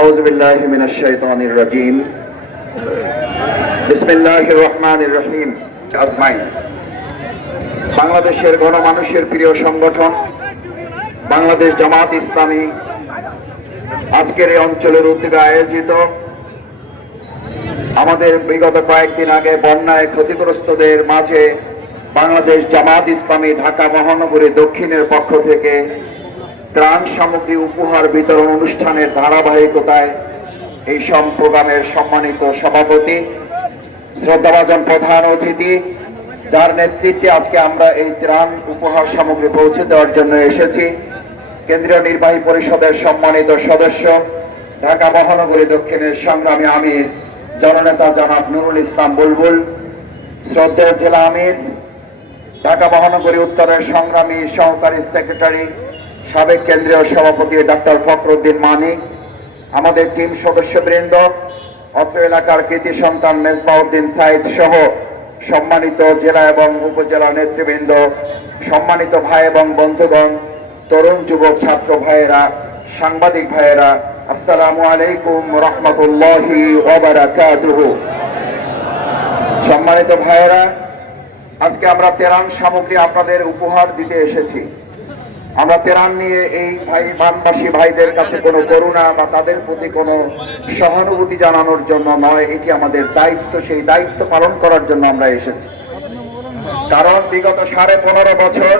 أعوذ بالله من الشيطان الرجيم بسم الله الرحمن الرحيم আজমাইন বাংলাদেশের গণমানুষের প্রিয় সংগঠন বাংলাদেশ জামাত ইসলামী আজকের এই অঞ্চলের উদ্যোগে আয়োজিত আমাদের বিগত কয়েকদিন আগে বন্যায় ক্ষতিগ্রস্তদের মাঝে বাংলাদেশ জামাত ইসলামী ঢাকা মহানগরী দক্ষিণের পক্ষ থেকে ত্রাণ সামগ্রী উপহার বিতরণ অনুষ্ঠানের ধারাবাহিকতায় এই সব প্রোগ্রামের সম্মানিত সভাপতি, শ্রদ্ধাভাজন প্রধান অতিথি, যার নেতৃত্বে আজকে আমরা এই ত্রাণ উপহার সামগ্রী পৌঁছে দেওয়ার জন্য এসেছি। কেন্দ্রীয় নির্বাহী পরিষদের সম্মানিত সদস্য, ঢাকা মহানগরী দক্ষিণের সংগ্রামী আমির, জননেতা জনাব নুরুল ইসলাম বুলবুল, শ্রদ্ধেয় জেলা আমির, ঢাকা মহানগরী উত্তরের সংগ্রামী সহকারী সেক্রেটারি সাবেক কেন্দ্রীয় সভাপতি ডক্টর ফখরুদ্দিন মানিক আমাদের টিম সদস্যবৃন্দ, অত্র এলাকার কৃতি সন্তান মেজবাউদ্দিন সাইদ সহ সম্মানিত জেলা এবং উপজেলা নেতৃবৃন্দ, সম্মানিত ভাই এবং বন্ধুগণ, তরুণ যুবক ছাত্র ভাইয়েরা, সাংবাদিক ভাইয়েরা, আসসালামু আলাইকুম রহমতুল্লাহি সম্মানিত ভাইয়েরা, আজকে আমরা তেরান সামগ্রী আপনাদের উপহার দিতে এসেছি। আমরা তেরান নিয়ে এই ভাই বানবাসী ভাইদের কাছে কোনো করুণা বা তাদের প্রতি কোনো সহানুভূতি জানানোর জন্য নয়, এটি আমাদের দায়িত্ব। সেই দায়িত্ব পালন করার জন্য আমরা এসেছি। কারণ বিগত সাড়ে পনেরো বছর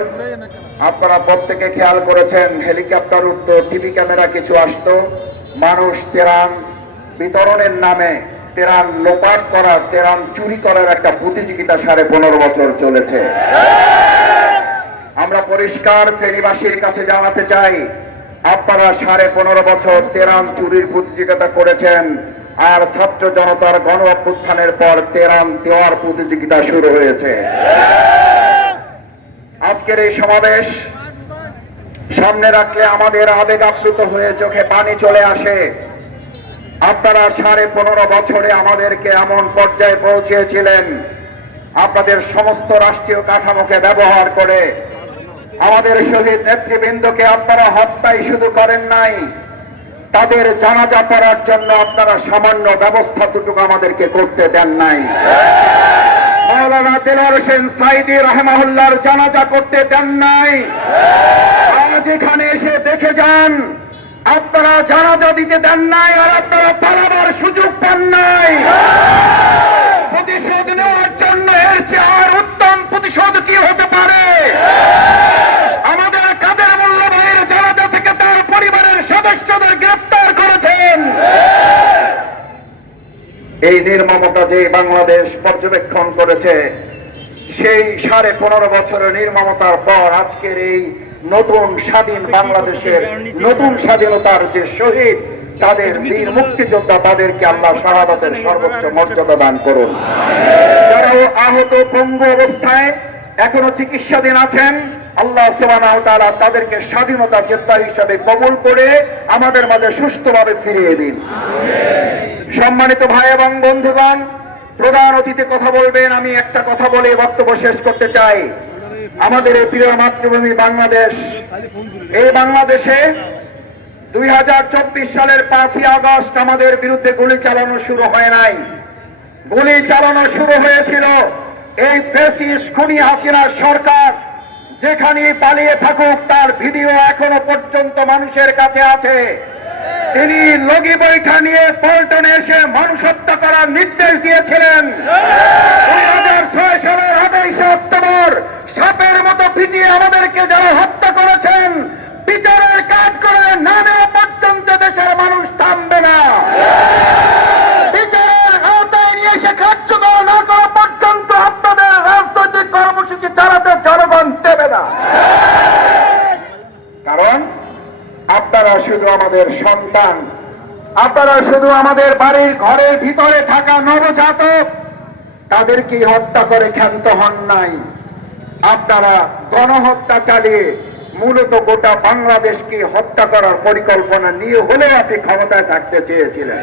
আপনারা প্রত্যেকে খেয়াল করেছেন, হেলিকপ্টার উঠত, টিভি ক্যামেরা কিছু আসতো, মানুষ তেরান বিতরণের নামে তেরান লোপাট করার তেরান চুরি করার একটা প্রতিযোগিতা সাড়ে পনেরো বছর চলেছে। আমরা পরিষ্কার ফেরিবাসীর কাছে জানাতে চাই, আপনারা সাড়ে পনেরো বছর তেরান চুরির প্রতিযোগিতা করেছেন, আর ছাত্র জনতার গণ অভ্যুত্থানের পর তেরান দেওয়ার প্রতিযোগিতা শুরু হয়েছে। আজকের এই সমাবেশ সামনে রাখলে আমাদের আবেগ আপ্লুত হয়ে চোখে পানি চলে আসে। আপনারা সাড়ে পনেরো বছরে আমাদেরকে এমন পর্যায়ে পৌঁছেছিলেন। আপনাদের সমস্ত রাষ্ট্রীয় কাঠামোকে ব্যবহার করে আমাদের শহীদ নেতৃবৃন্দকে আপনারা হত্যাই শুধু করেন নাই, তাদের জানাজা পড়ার জন্য আপনারা সামান্য ব্যবস্থাটুকু আমাদেরকে করতে দেন নাই। জানাজা করতে দেন নাই। আজ এখানে এসে দেখে যান, আপনারা জানাজা দিতে দেন নাই আর আপনারা পালাবার সুযোগ পান নাই। এই নির্মমতা যে বাংলাদেশ পর্যবেক্ষণ করেছে, সেই সাড়ে পনেরো বছরের নির্মমতার পর আজকের এই নতুন স্বাধীন বাংলাদেশের নতুন স্বাধীনতার যে শহীদ, তাদের বীর মুক্তিযোদ্ধা, তাদেরকে আল্লাহ শাহাদাতের সর্বোচ্চ মর্যাদা দান করুন। যারা আহত পঙ্গু অবস্থায় এখনও চিকিৎসাধীন আছেন আল্লাহ সুবহানাহু ওয়া তাদেরকে স্বাধীনতা যোদ্ধা হিসাবে কবুল করে আমাদের মাঝে সুস্থভাবে ফিরিয়ে দিন। সম্মানিত ভাই এবং বন্ধুগণ প্রধান অতিথি কথা বলবেন আমি একটা কথা বলে বক্তব্য শেষ করতে চাই। আমাদের এই প্রিয় মাতৃভূমি বাংলাদেশ। এই বাংলাদেশে দুই হাজার চব্বিশ সালের পাঁচই আগস্ট আমাদের বিরুদ্ধে গুলি চালানো শুরু হয় নাই। গুলি চালানো শুরু হয়েছিল এই ফেসিস খুনি হাসিনার সরকার। যেখানে পালিয়ে থাকুক, তার ভিডিও এখনও পর্যন্ত মানুষের কাছে আছে। তিনি লগি বৈঠা নিয়ে পল্টনে এসে মানুষ হত্যা করার নির্দেশ দিয়েছিলেন। অক্টোবর সাপের মতো পিটিয়ে আমাদেরকে যারা হত্যা করেছেন, বিচারের কাজ করে না নেওয়া পর্যন্ত দেশের মানুষ থামবে না। বিচারের আওতায় নিয়ে এসে কার্যকর না করা পর্যন্ত আপনাদের রাজনৈতিক কর্মসূচি চালাতে জনগণ কারণ আপনারা শুধু আমাদের সন্তান। আপনারা শুধু আমাদের বাড়ির ঘরের ভিতরে থাকা নবজাতক। তাদেরকে হত্যা করে ক্ষান্ত হন নাই। আপনারা গণহত্যা চালিয়ে মূলত গোটা বাংলাদেশকে হত্যা করার পরিকল্পনা নিয়ে হলেও আপনি ক্ষমতায় থাকতে চেয়েছিলেন।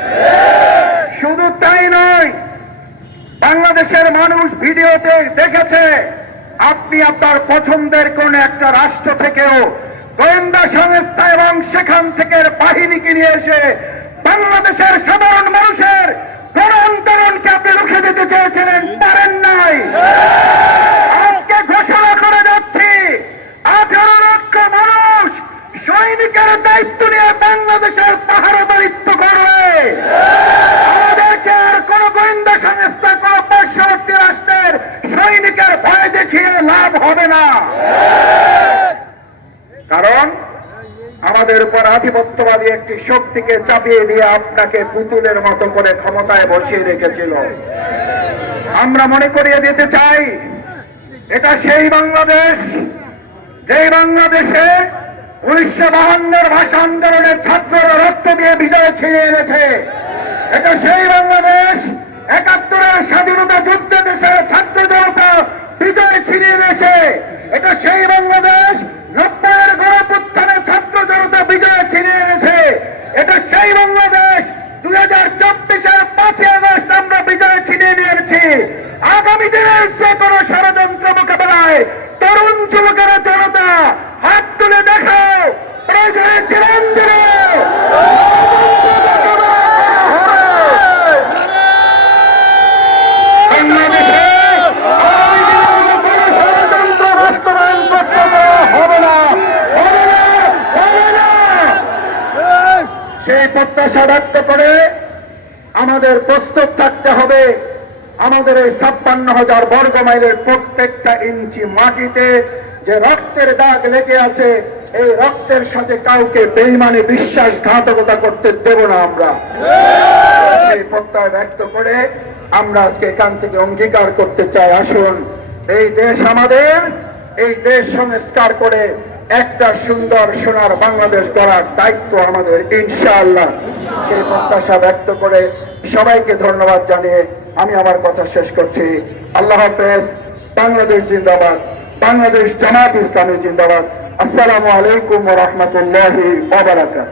শুধু তাই নয়, বাংলাদেশের মানুষ ভিডিওতে দেখেছে, আপনি আপনার পছন্দের কোন একটা রাষ্ট্র থেকেও গোয়েন্দা সংস্থা এবং সেখান থেকে বাহিনীকে নিয়ে এসে বাংলাদেশের সাধারণ মানুষের কোন আন্দোলনকে আপনি রুখে দিতে চেয়েছিলেন, পারেন নাই। আজকে ঘোষণা করে যাচ্ছি, আঠারো লক্ষ মানুষ সৈনিকের দায়িত্ব নিয়ে বাংলাদেশের পাহারাদারিত্ব করবে। আমাদেরকে আর কোন গোয়েন্দা সংস্থা, কোন পার্শ্ববর্তী রাষ্ট্রের সৈনিকের ভয় দেখিয়ে লাভ হবে না। কারণ আমাদের উপর আধিপত্যবাদী একটি শক্তিকে চাপিয়ে দিয়ে আপনাকে পুতুলের মতো করে ক্ষমতায় বসিয়ে রেখেছিল। আমরা মনে করিয়ে দিতে চাই, এটা সেই বাংলাদেশ যেই বাংলাদেশে উনিশশো বাহান্নর ভাষা আন্দোলনের ছাত্ররা রক্ত দিয়ে বিজয় ছিনিয়ে এনেছে। এটা সেই বাংলাদেশ, একাত্তরের স্বাধীনতা যুদ্ধ দেশের ছাত্র জনতা বিজয় ছিনিয়ে এনেছে এটা সেই বাংলাদেশ নব্বইয়ের গণপুত্থানের ছাত্র জনতা বিজয় ছিনিয়ে এনেছে এটা সেই বাংলাদেশ দুই হাজার চব্বিশের পাঁচই আগস্ট আমরা বিজয় ছিনিয়ে নিয়েছি আগামী দিনের যে কোনো ষড়যন্ত্র মোকাবেলায় তরুণ যুবকেরা জনতা হাত তুলে দেখো প্রয়োজনে চিরন দিলে বাংলাদেশে আগামী দিনে। কোনো ষড়যন্ত্র বাস্তবায়ন করতে দেওয়া হবে না হবে না হবে না সেই প্রত্যাশা ব্যক্ত করে আমাদের প্রস্তুত থাকতে হবে। আমাদের এই ছাপ্পান্ন হাজার বর্গ মাইলের প্রত্যেকটা ইঞ্চি মাটিতে যে রক্তের দাগ লেগে আছে, এই রক্তের সাথে কাউকে বেইমানে, বিশ্বাসঘাতকতা করতে দেব না আমরা। সেই প্রত্যয় ব্যক্ত করে আমরা আজকে এখান থেকে অঙ্গীকার করতে চাই। আসুন, এই দেশ আমাদের, এই দেশ সংস্কার করে একটা সুন্দর সোনার বাংলাদেশ গড়ার দায়িত্ব আমাদের, ইনশাআল্লাহ। সেই প্রত্যাশা ব্যক্ত করে সবাইকে ধন্যবাদ জানিয়ে আমি আমার কথা শেষ করছি। আল্লাহ হাফেজ, বাংলাদেশ জিন্দাবাদ, বাংলাদেশ জামাত ইসলামী জিন্দাবাদ। আসসালামু আলাইকুম রহমতুল্লাহ ওবরাকাত